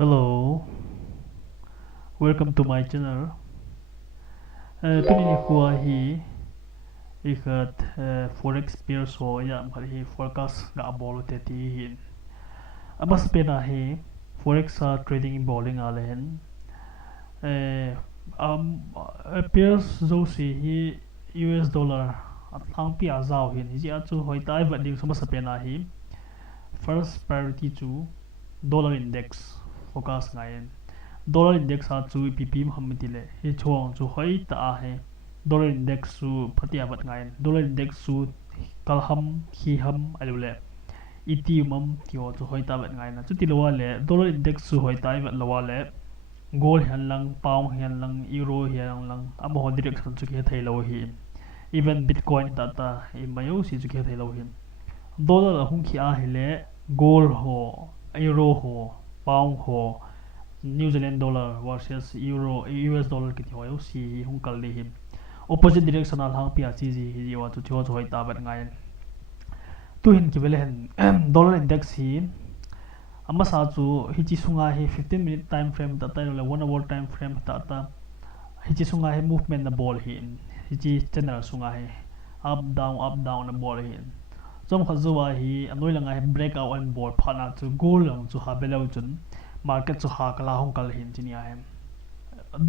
Hello, welcome to my channel. Tuni kuah hi ikat forex pair so ya mari forecast ga bol te ti hin. Amas pena hi forex trading bowling alen. Pairs zo si hi US dollar at hang pi azao hin hi chu hoi tai va ding sama pena hi first priority to dollar index focus ngayen. Dollar index ha chu pp hammitile hi chong chu hoi ta he dollar index chu phatia bat ngayen dollar index chu kalham hi ham alule itiumam tio chu hoi ta bat ngayen chu tilowa le dollar index chu hoi tai bat lawa le gold hian lang pound hian lang euro hian lang amo direction chu ke thai lo hi even bitcoin ta i mayo si chu ke thai lo hi dollar hung khi a hele gold ho euro ho pound ho New Zealand dollar versus euro US dollar ki hoyo si hung kal li him opposite directional hang pia chi ji hi wa chu cho hoi ta bat ngai tu hin ki vele hen dollar index hi ama sa chu hi chi sunga hi 15 minute time frame ta ta le 1 hour time frame ta hi chi sunga hi movement na ball hi chi channel sunga hi up down na ball hi chom khazuwa hi anoi langa hi breakout and ball phana chu goal lang chu ha belo chun market chu ha kala hong kal hin chinia hem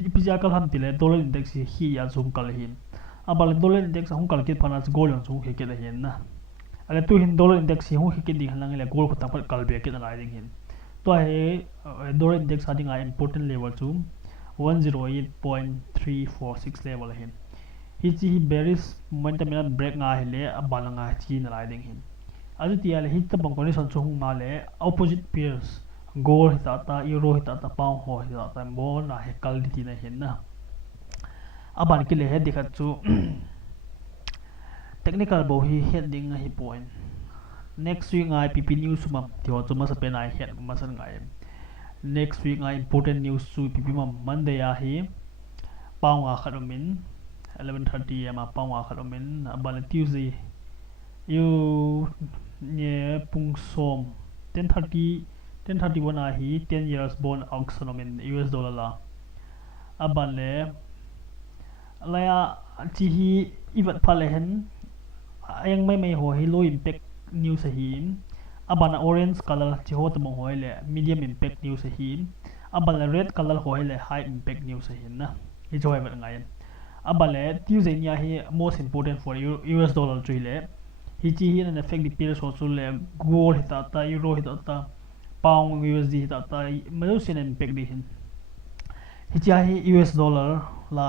ipija kal ham tile dollar index hi ya zum kal hin abal dollar index hong kal kit phana chu goal lang chu he ke da hin na ale tu hin dollar index hi hong he ke ding lang le goal ko tapal kal be ke da lai ding hin to he dollar index ha ding a important level chu 108.346 level hin hi chi bearish momentum in break nga hele abalanga chi na lai ding hin adu tiale hi ta bang condition chu hung ma le opposite pairs gold hita euro hita pound ho hita mo na he kal di na hin na aban kilhe he dikhat chu technical bo hi heading hi point next week ngai pp news ma tio chu ma sa pen ai head ma san ngai next week ngai important news chu pp ma monday a hi pound a khalomin 11:30 am pound a khalomin aban tuesday you ne pung som 10:31 hi 10 years bond auction in US dollar la aban le alaya chi hi ivat phale hen ayang mai ho hi low impact news hi aban orange color chi ho tamo ho le medium impact news hi aban red color ho le high impact news hi na hi joy bat ngai aban le tuesday nya hi most important for US dollar chi le hi chi hi an affect the pairs also le gold hita euro hita pound USD ta mayo sin impact di hin hi hi US dollar la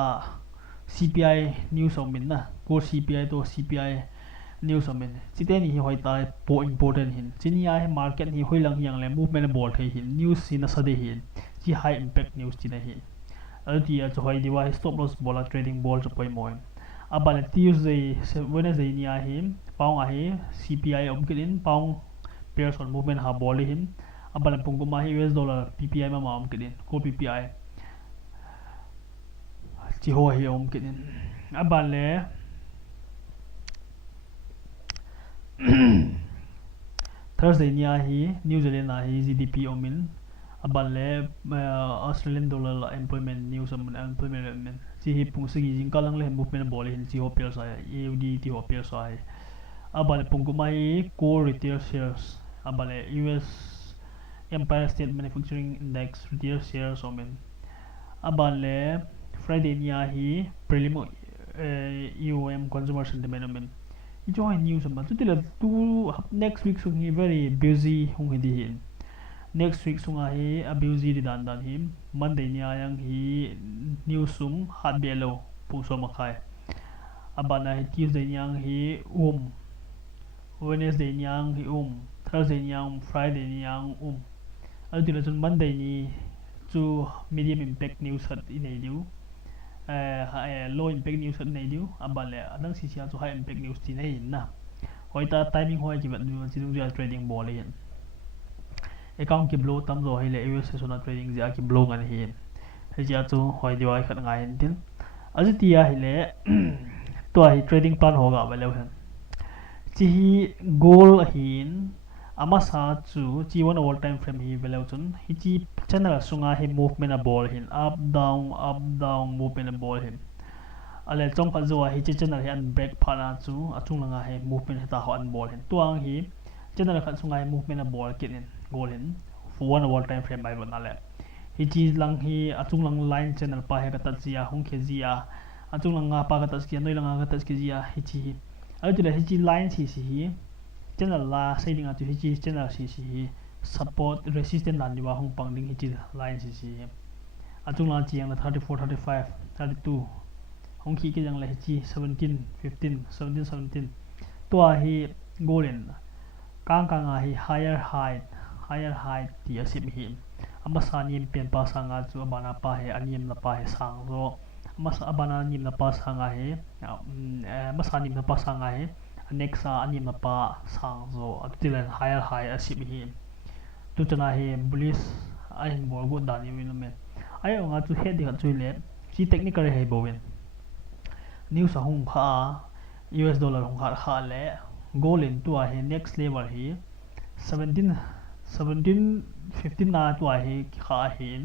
CPI news of min na ko CPI to CPI news of min chite ni hoi ta po important hin chini hi market hi hoi lang yang le movement ball thei hin news sin sa de hin chi high impact news chi na hi alti a choi diwa stop loss ball trading ball choi moi abal Tuesday Wednesday ni hi pound hi CPI omkilin pound pairs on movement ha ball hin abal pungkuma hi US dollar PPI ma om kedin ko PPI chi ho hi om kedin abal le Thursday nia hi New Zealand na hi GDP omin abal le Australian dollar la employment news employment chi hi pung sigi jing kalang le movement bol hin chi ho pairs ai AUD ti ho pairs ai abal pungkuma hi core retail shares abal US Empire State Manufacturing Index retail shares omen aban le Friday nia hi prelim EOM consumer sentiment omen join news ma tutila tu next week sung hi very busy hung hi hin next week sung hi a busy di dan him Monday nia yang hi news sung hat belo pung so makai aban hi Tuesday yang hi Wednesday yang hi Thursday yang Friday yang alti la chun Monday ni chu medium impact news hat ineidiu low impact news hat ineidiu abale adang si sia chu high impact news ti nei na hoita timing hoi ki bat nu chidung ja trading ball hin account ki blow tam zo hele US sona trading ja ki blow ngan hin he ja chu hoi diwai khat ngai hin tin ajitia hele to hi trading plan hoga bale hen chi goal hin ama sa chu chi 1 hour time frame hi belau chun hi chi channel sunga hi movement a ball hin up down movement a ball hin ale chong kha zo hi chi channel hi an break phana chu achung langa hi movement heta ho an ball hin tuang hi channel khan sunga hi movement a ball kin in goal hin for 1 hour time frame bai bana le hi chi lang hi achung lang line channel pa he ka ta chia hung khe zia achung langa pa ka ta ski noi langa ka ta ski zia hi chi ai tu le hi chi line si hi channel la seiding a tu hi chi channel si hi support resistance lan diwa hung pang ding hi chi line si achung lang chiang la 34 35 32 hong khi cái rằng là chi 17 15 17 17 tua hi golden kang hi higher height ti asim hi amasa nim pen pa sanga chu bana pa he anim na pa he sang ro amasa abana nim na pa sanga he amasa nim na pa sanga he nexa anim na pa sang zo atilen higher high asim hi tu chana he bullish ai bol go dan ni min me ai nga chu he di chu le chi technical he bowin new sa hung kha US dollar hung kha le goal in to he next level hi 17 na to he kha hin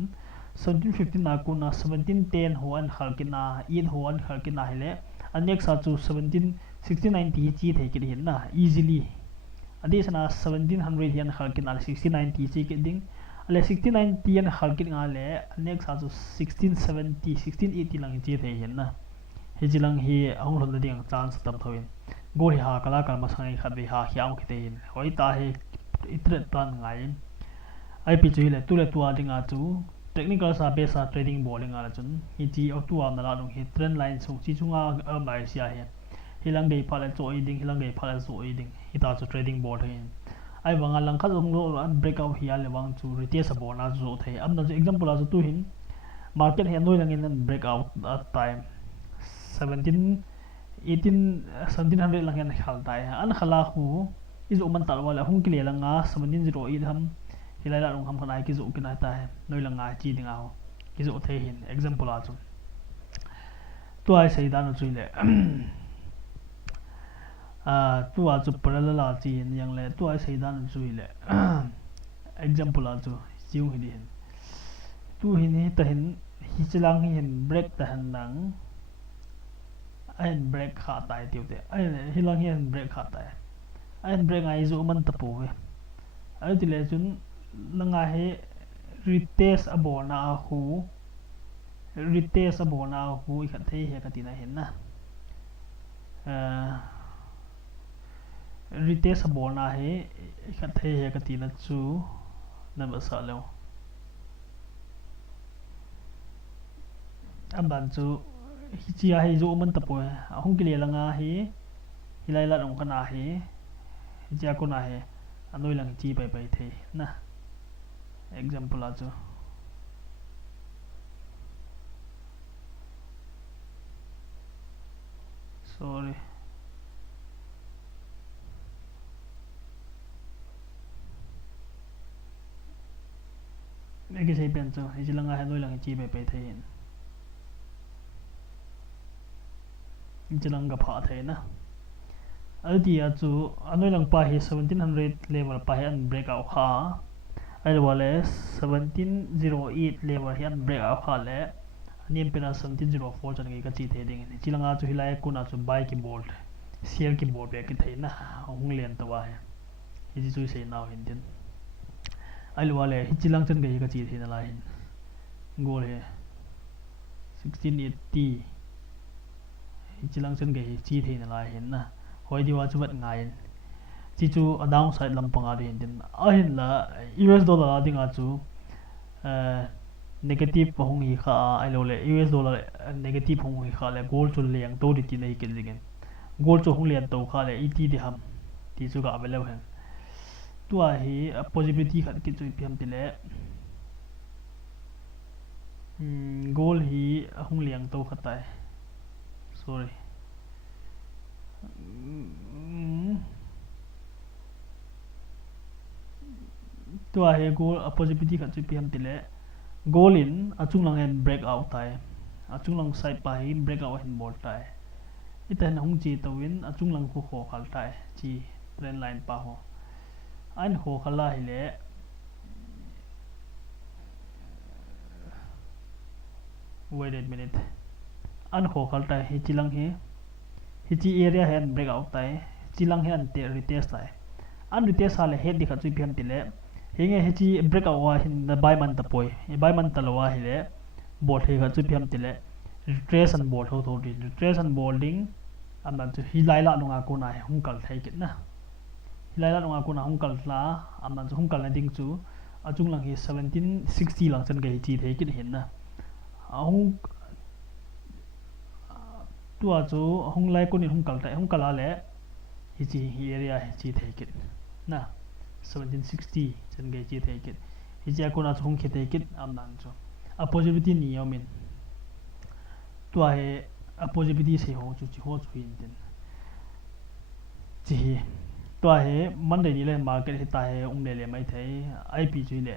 17 na ku na 1710 ho an khal kina in ho an khal kina hele an next sa chu 1690 chi the ki hin na easily adi sana 1700 hian khal kina 1690 chi ki ding ale 1690 an khal kina le next sa chu 1670 1680 lang chi the hin na hijilang hi ang ron ding chance tam thoin go hi ha kala kal masang khat bi ha hiam khitein hoi ta he itre tan ngai ai pi chui le tu le tua dinga chu technical sa base sa trading bowling ala chun hi chi auto am na long hi trend line su chi chunga malaysia he hilang dei phala choi ding hilang dei phala choi ding hi ta chu trading board hin ai wanga lang kha jong lo an breakout hi ale wang chu retest bona zo the am na example a chu tu hin market he noi lang in breakout at time 1700 lang yan khal tai an khala khu is oman tal wala hung kile langa 1708 ham hilai la rong ham khanai ki zo kina ta noi langa chi dinga ho ki zo the hin example a chu to ai sei dan chu le tu a chu parallel la chi yang le tu ai sei dan chu le example a chu chiu hi din tu hin hi ta hin hi chilang hi hin break ta han nang anh break khá tại tiêu tệ anh hilang hiền break khá tại anh break ngay dù mình tập về ở thì lẽ chúng là ngay retest abona hu khát thấy hệ cái này hiện na retest abona he khát thấy hệ cái này chú nằm ở sợ lâu anh bạn chú chi a hi zo man tapo hong kile langa hi hilai la rong kana hi ja ko na he anoi lang chi pai pai the na example a chu sorry mấy cái gì bên chu hi langa he anoi lang chi pai pai the jilang ga pha the na adia chu anoi lang pa hi 1700 level pa hian breakout kha ai wale 1708 level hian breakout kha le anim pena 1704 chan ngai ka chi the ding ni chilanga chu hilai kuna chu buy ki bolt sell ki bolt be ki the na hung len to wa hi chu sei naw hin tin ai wale hi chilang chan ngai ka chi the na la hin gol he 1680 chilang chen ge chi the na la hin na hoi diwa chu wat ngai chi chu a downside lampanga de hin a hin la US dollar a dinga chu negative hong hi kha ai lo le US dollar negative hong hi kha le gold chu leng to ri ti nei ken jigen gold chu hong lian to kha le et di ham ti chu ga avelo hen tu a hi possibility khat ki chu piam ti le gold hi hong liang to khatai sorry tu a he goal possibility khat chu piam ti le goal in achung lang en breakout tai achung lang side pa hi breakout hin bol tai iten hong chi to win achung lang khu kho khal tai chi trend line pa ho an ho khala hi le wait a minute an kho khal tai hi chilang hi hichi area hen break out tai chilang he an te retest tai an retest hale he dikha chui piam tile hinge hichi break out wa hin the buy man ta poi buy man ta lawa hi le bot he kha chui piam tile retrace and bot ho tho di retrace and boarding am nan chu hilai la nunga ko na hung kal thai kit na hilai la nunga ko na hung kal la am nan chu hung kal na ding chu achung lang hi 1760 lang chan ga hi chi thai kit hin na hung tua chu hung lai ko ni hung kal tai hung kala le hi chi hi area hi chi thai kit na 1760 chan ga chi thai kit hi cha ko na chu hung khit thai kit am nan chu a positivity ni yomin tua he a positivity se ho chu chi ho chu hin tin chi tua he monday ni le market hi ta he le le mai thai ip chu le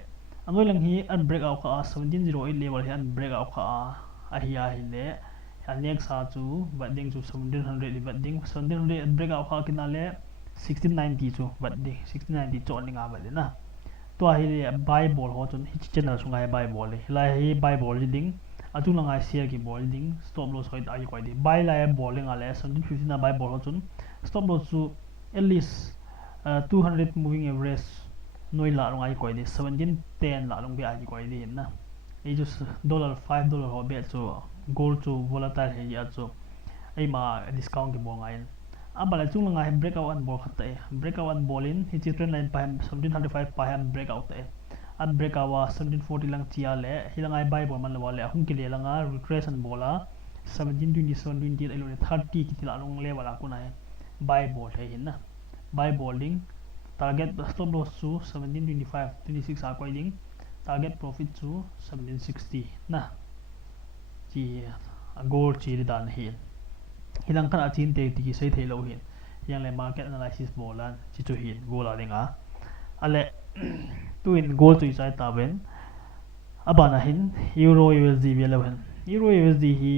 angoi lang hi un break out kha 1708 level hi un break out kha ahia hi le next ha chu batding chu 1700 batding 1700 break out kha kina le 1690 chu batding 1690 cho ninga ba le na to hi le buy ball ho chun hi channel sungai buy ball le hilai hi buy ball ding atu langai share ki ball ding stop loss hoi ai koi di buy la ball nga le 1750 na buy ball ho chun stop loss chu at least 200 moving average noi la long ai koi di 1710 la long be ai koi di na ei ju dollar $5 ho be chu gold chu volatile he ya chu ai ma discount ki bong ai abala chung langa he breakout and ball khatta e breakout and ball in hi chi trend line pa 1705 pa ham breakout e and breakout wa 1740 lang chia le hilangai buy ball man la le hung ki le langa retrace and bola 1727 20 elo 30 ki tila long le wala kunai buy ball he hin na buy bowling target stop loss chu 1725 26 a koi ding target profit chu 1760 na chi gold chi dan hin hilang kan achin te ti sei thei lo hin yang le market analysis bolan chi chu hin gola lenga ale tuin gold chu sai ta ben abana hin euro usd be lo hin euro usd hi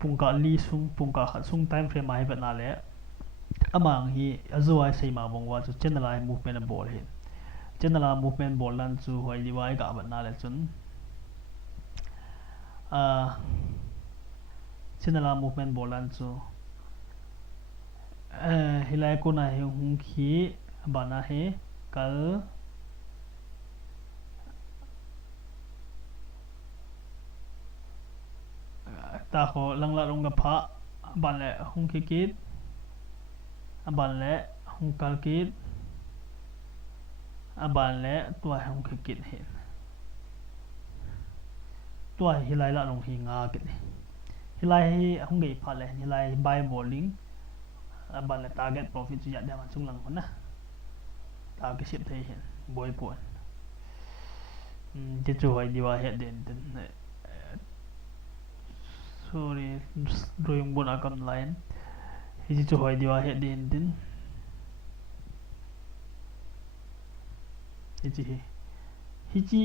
pungka li sung pungka khat sung time frame ai ba na le amang hi azuai sei ma bongwa chu channel ai movement ball hin channel movement ball lan chu hoi liwai ka ba na le chun channel movement bolan chu hilai ko na he hung khi bana he kal ta kho lang la rong ga pha ban le hung khi kit ban le hung kal kit ban le tua hung khi kit he tua hilai la rong hi nga kit hilai hung gei pha le hilai buy bowling ban le target profit chu ya da ma chung lang na target ship thei hin boy pon ti chu hoi diwa he den den sorry drawing board akam line hi chu hoi diwa he den den hi chi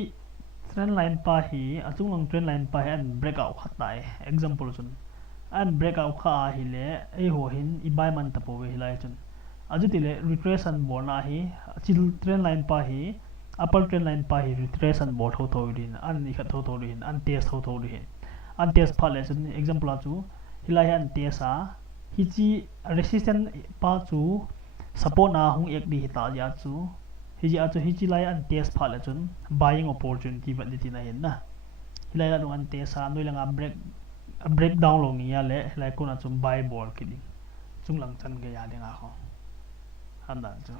trend line pa hi achung long trend line pa and breakout khatai example chun and breakout kha hi le ei ho hin I buy man ta po we hilai chun ajuti le retrace and ball na hi chil trend line pa hi upper trend line pa hi retrace and ball tho tho din an ni kha tho tho din an test tho tho din an test pha le chun example chu hilai an test a hi chi resistance pa chu support na hung ek di ta ya chu hiji achu hiji lai an test pha la chun buying opportunity ba di na hin na hilai la an test sa noi langa break down lo ni ya le hilai ko na chum buy ball ki ding chung lang chan ge ya de nga kho han dan chu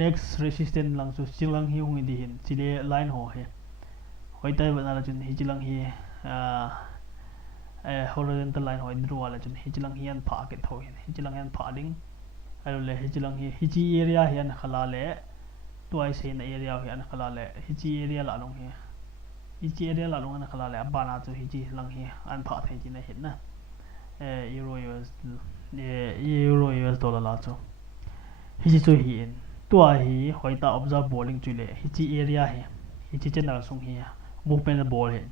next resistance lang chu chilang hi hung di hin chile line ho he hoi tai ba na chun hi chilang hi horizontal line hoi dru wala chun hi chilang hi an pha ke tho hin hi chilang an pha ding alo le hi chilang hi chi area hi an khala le tuai se na area hi an khala le hi chi area la long hi chi area la long an khala le abana chu hi chi lang hi an pha thai chi na hin na euro US dollar la chu hi chi chu hi in tua hi hoi ta observe bowling chu le hi chi area hi hi chi channel sung hi movement ball hin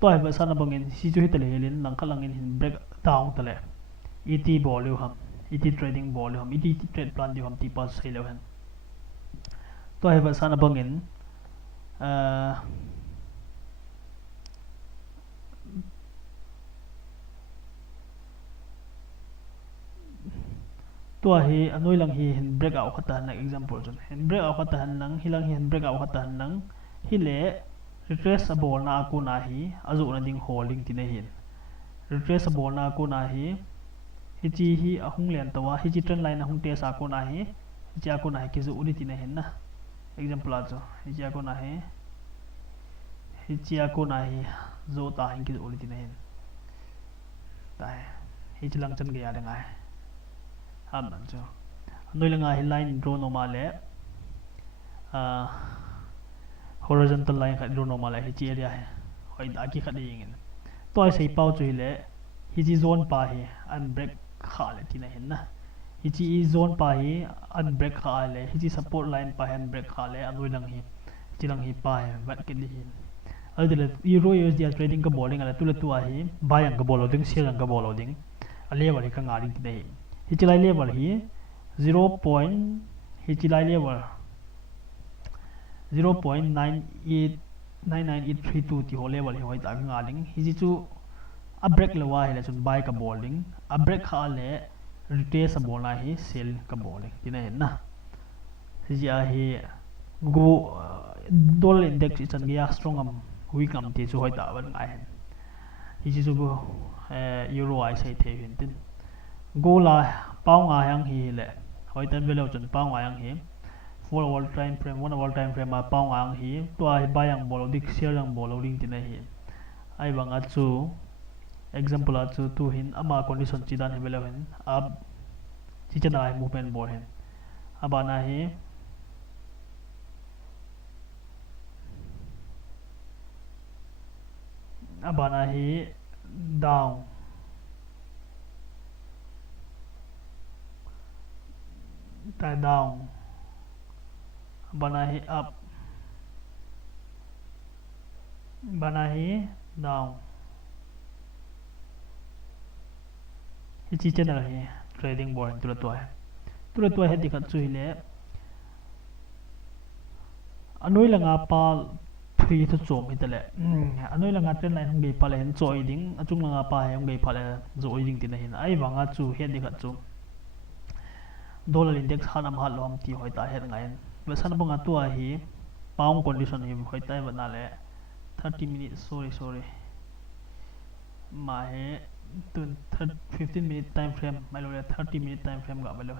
to ai ba sana bangin si chu hitale helin langkhalangin hin break down tale et ball yu ham et trading ball ham et trade plan yu ham ti pas sei lo han to ai ba sana bangin tua hi anoi lang hi hin break out khata nang example jon hin break out khata nang hilang hin break out khata nang hileh retraceable na aku na hi azu na ding holding tin hin retraceable na aku na hi hichi hi ahung len tawa hichi trend line ahung te sa ko na hi hichi aku na hi kizu uri tin hin na example ajo hichi aku na hi hichi aku na hi zo ta hin kizu uri tin hin tai hichi lang chen ge ya dang ai ham nan cho noi langa hi line draw normal le horizontal line khat draw normal hi chi area hai hoi da ki khat ying to ai sei pau chu hi le hi chi zone pa hi un break kha le tin hin na hi chi zone pa hi un break kha le hi chi support line pa hand break kha le anoi lang hi chi lang hi pa hai wat ke di hin adile euro usd trading ka bowling ala tu le tu hi bayang ka bolo ding sel ka bolo ding ale wali ka ngari tin hi Hilai level hi 0. Hilai level 0.98999832 ti ho level hi hoi ta nga ling hi chu a break lewa hi le chun buy ka bowling a break kha le retrace bola hi sell ka bowling tina hen na hi a hi go dollar index chan ge strong am weak am ti chu hoi ta ban ngai hen hi chu go euro ai sai the hin tin go la pau nga yang hi le hoi tan velo chun pau nga yang hi 4 hour time frame 1 hour time frame ma pau nga yang hi to ai ba yang bolo dik share yang bolo ring tin hi ai bang chu example chu tu hin ama condition chi dan velo hin ab chi chana ai movement bol hin abana hi down tie down bana hi up bana hi down hi chi channel hi trading board tu to he dikhat chu hile anoi langa pa free to chom hitale anoi langa trend line hong ge pale hen choi ding achung langa pa hong ge pale zo ding tin hin ai wanga chu he dikhat chu dollar index hanam halom ti hoi ta het ngai besan bonga tu hi pound condition hi hoi ta bana le 30 minutes sorry ma he 15 minute time frame mai lo 30 minute time frame ga belo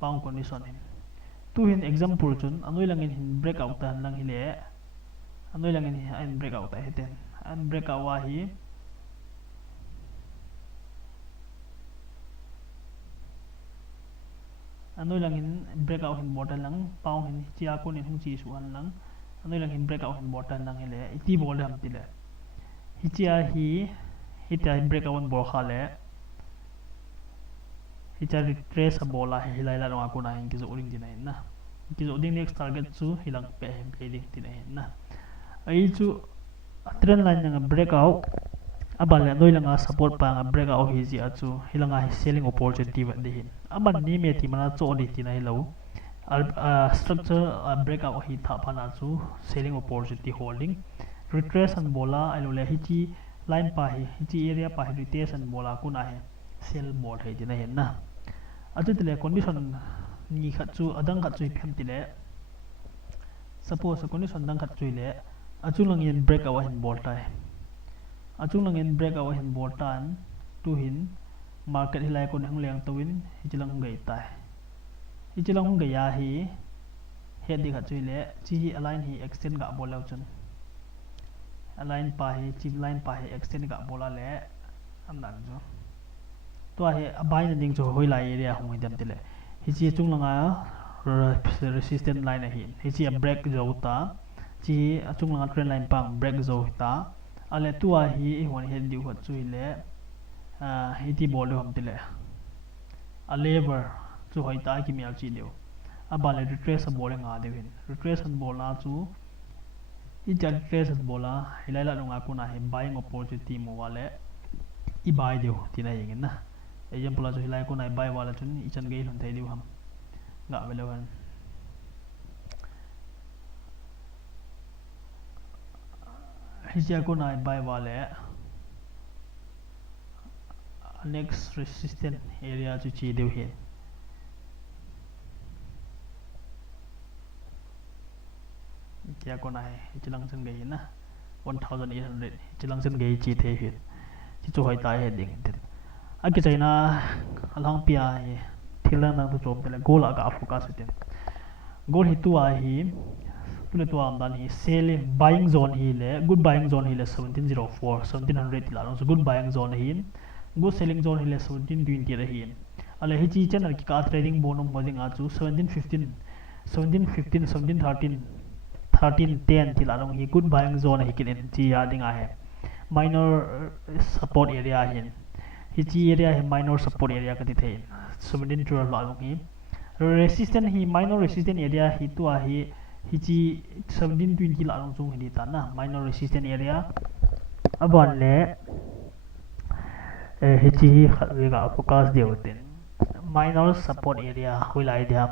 pound condition hi tu hin example chun anoi langin hin breakout ta lang hi le anoi langin hin breakout ta heten an breakout wa hi anoi langin breakout hin bottom lang pau hin chia ko ni hung chi su an lang anoi langin breakout hin bottom lang hele iti bol ham ti le hi chia hi hita breakout bol kha le hita retrace bola hilai la ronga ko na hin ki zo ring din na ki zo ding next target chu hilang pe hem pe ding tin na ai chu trend line nga breakout abal noi langa support pa nga breakout hi ji achu hilanga hi selling opportunity ba de hin aman ni me ti mana cho ni ti nai lo structure breakout hi tha phana chu selling opportunity holding retrace and bola ai lo le hi chi line pa hi chi area pa hi retrace and bola ku na he sell bol he ti na hen na atu tele condition ni khat chu adang khat chu phem ti le suppose condition dang khat chu le achu lang yen breakout hin bol tai achung lang in break away hin botan tu hin market hilai ko hang leng tawin hichilang gai tai hichilang hung ya hi he di khat chui le chi hi align hi extend ga bolau chun align pa hi chi line pa hi extend ga bola le am nan jo to he abai na ding jo hoi lai area hung dam tile hi chi chung langa resistance line hi chi break jo ta chi achung langa trend line pang break zo ta ale tua hi hon he diu khat chui le hi ti bol hom tile a lever chu hoi ta ki mel chi deu a ba le retrace bol nga de hin retrace bol na chu hi chan trace bola hilai la nunga kuna he buying opportunity mo wale i buy deu tina yengin na example ajo hilai kuna buy wala chun i chan gei lon thai deu ham nga velo han hi kuna buy wale next resistance area chu chi deu he kia con này chilang chân gầy na 1800 chilang chân gầy chi thế hiện chi chu hai tai hiện ding cái chai na alang pia thilan nang tu chom tele goal aga focus ten goal hi tu a hi tule tu am dan hi sell buying zone hi le good buying zone hi le 1704 1700 la so good buying zone hi good selling zone hi le 1720 ra hi ale hi chi channel ki ka trading bonum holding a chu 1715 1713 1310 thì là đồng hi good buying zone hi kin chi ya ding a he minor support area hin hi chi area hi minor support area ka ti the 1712 la long hi resistance hi minor resistance area hi tu a hi chi 1720 la long chung hi ta na minor resistance area aban le hi chi khat we ga focus deu ten minor support area hilai dia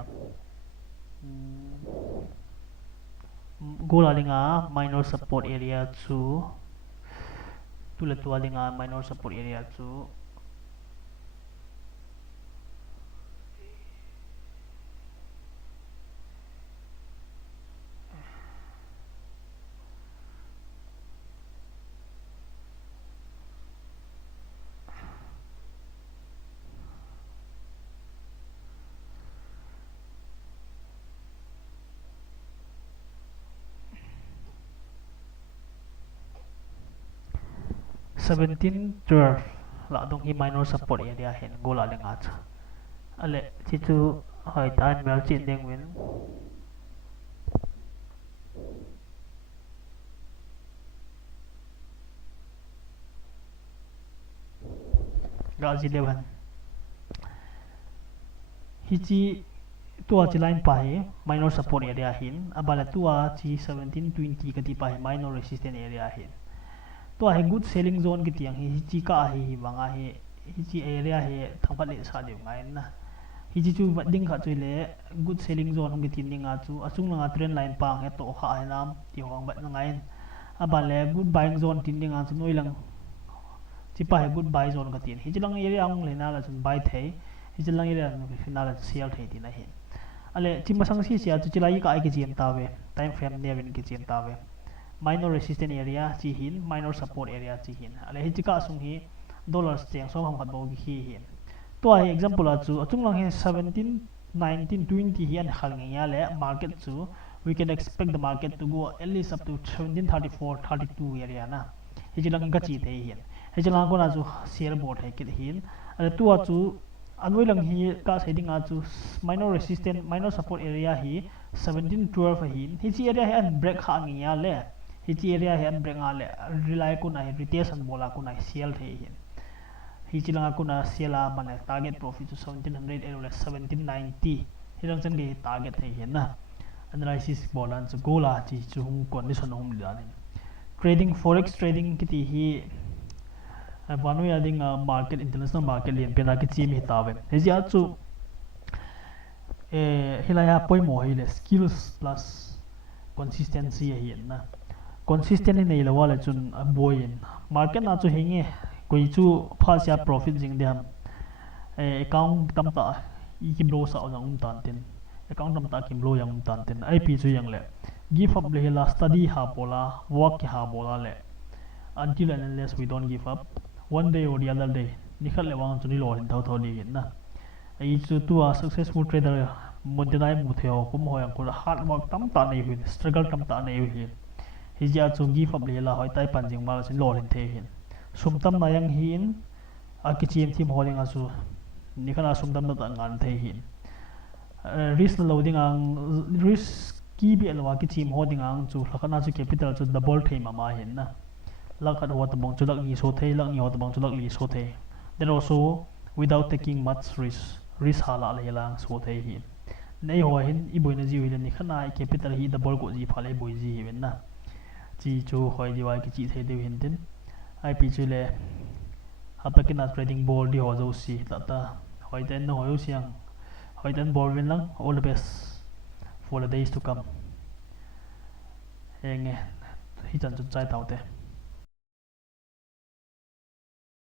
goal alinga minor support area chu tulet alinga minor support area chu 1712 la dong hi minor support area hen gola lenga cha ale tichu hoi tan mel chin ding win gaji lewan hichi tua chi line pa he minor support area hin abala tua chi 1720 ka ti pa he minor resistance area hin तो है good selling zone की तियांग हिची का ही वंगा है हिची एरिया है थंपा ले सा दे ngai na हिची चु वडिंग खा चुले गुड सेलिंग जोन की तिनिंग आ चु असुंग लंगा ट्रेंड लाइन पा है तो खा है नाम ti hong bat ngai aba le good buying zone tining a chu noi lang chi pa है good buy zone ka tin hichi lang area ang le na la chun buy thei hichi lang area no final la sell thei ti na he ale chi masang si sia chu chilai ka ai ki jem ta we time frame ne win ki jem ta we minor resistance area chi hin minor support area chi hin ale hi chika sung hi dollars cheng so ham khat bo hi hin to ai example a chu achung lang he 17 19 20 hi an khal nge ya le market chu we can expect the market to go at least up to 1734 32 area na hi chi lang ka chi the hin hi chi lang ko na chu share board hai kit hin ale tu a chu anoi lang hi ka seiding a chu minor resistance minor support area hi 1712 hin hi chi area hi an break kha nge ya le hichi area hen brenga le rely ko na rotation bola ko na sell the hin hichi langa ko na sella mane target profit to 1700 ero le 1790 hirang chen ge target the hin na analysis bolan chu gola chi chu hum condition hum dan trading forex trading kiti hi vannoi ading market international market lien pena ki chi mi tawe heji a chu hilai poi mo hi le skills plus consistency hi na consistent nei la wala chun boyin market na chu hinge koi chu phasia profit jing dem account tam ta I kim lo sa ong tan tin account tam ta kim lo yang tan tin ip chu yang le give up le la study ha bola work ha bola le until and unless we don't give up one day or the other day nikhal le wang chu ni lo hin thau thau ni na ai chu tu a successful trader mondenai mu theo kum hoyang ko hard work tam ta nei hu struggle tam ta nei hu hija chung gi phap le la hoi tai pan jing mal sin lo rin the hin sum tam na yang hin akichim thim holing a chu ni khana sum tam na ta ngan the hin risk loading ang risk ki bi alwa ki chim holding ang chu lakana chu capital chu double the ma hin na lakat wat bong chu lak ni so the lak ni hot bong chu lak li so the then also without taking much risk hala le lang so the hin nei ho hin I boina ji wi ni khana capital hi double ko ji phale boi ji hin na tichu hoi diwai ki chi the deu hin tin IP chu le hata kina trading board di ho zo si ta hoi ten no hoi siang hoi ten board win lang all the best for the days to come enge hi chan chu chai tau te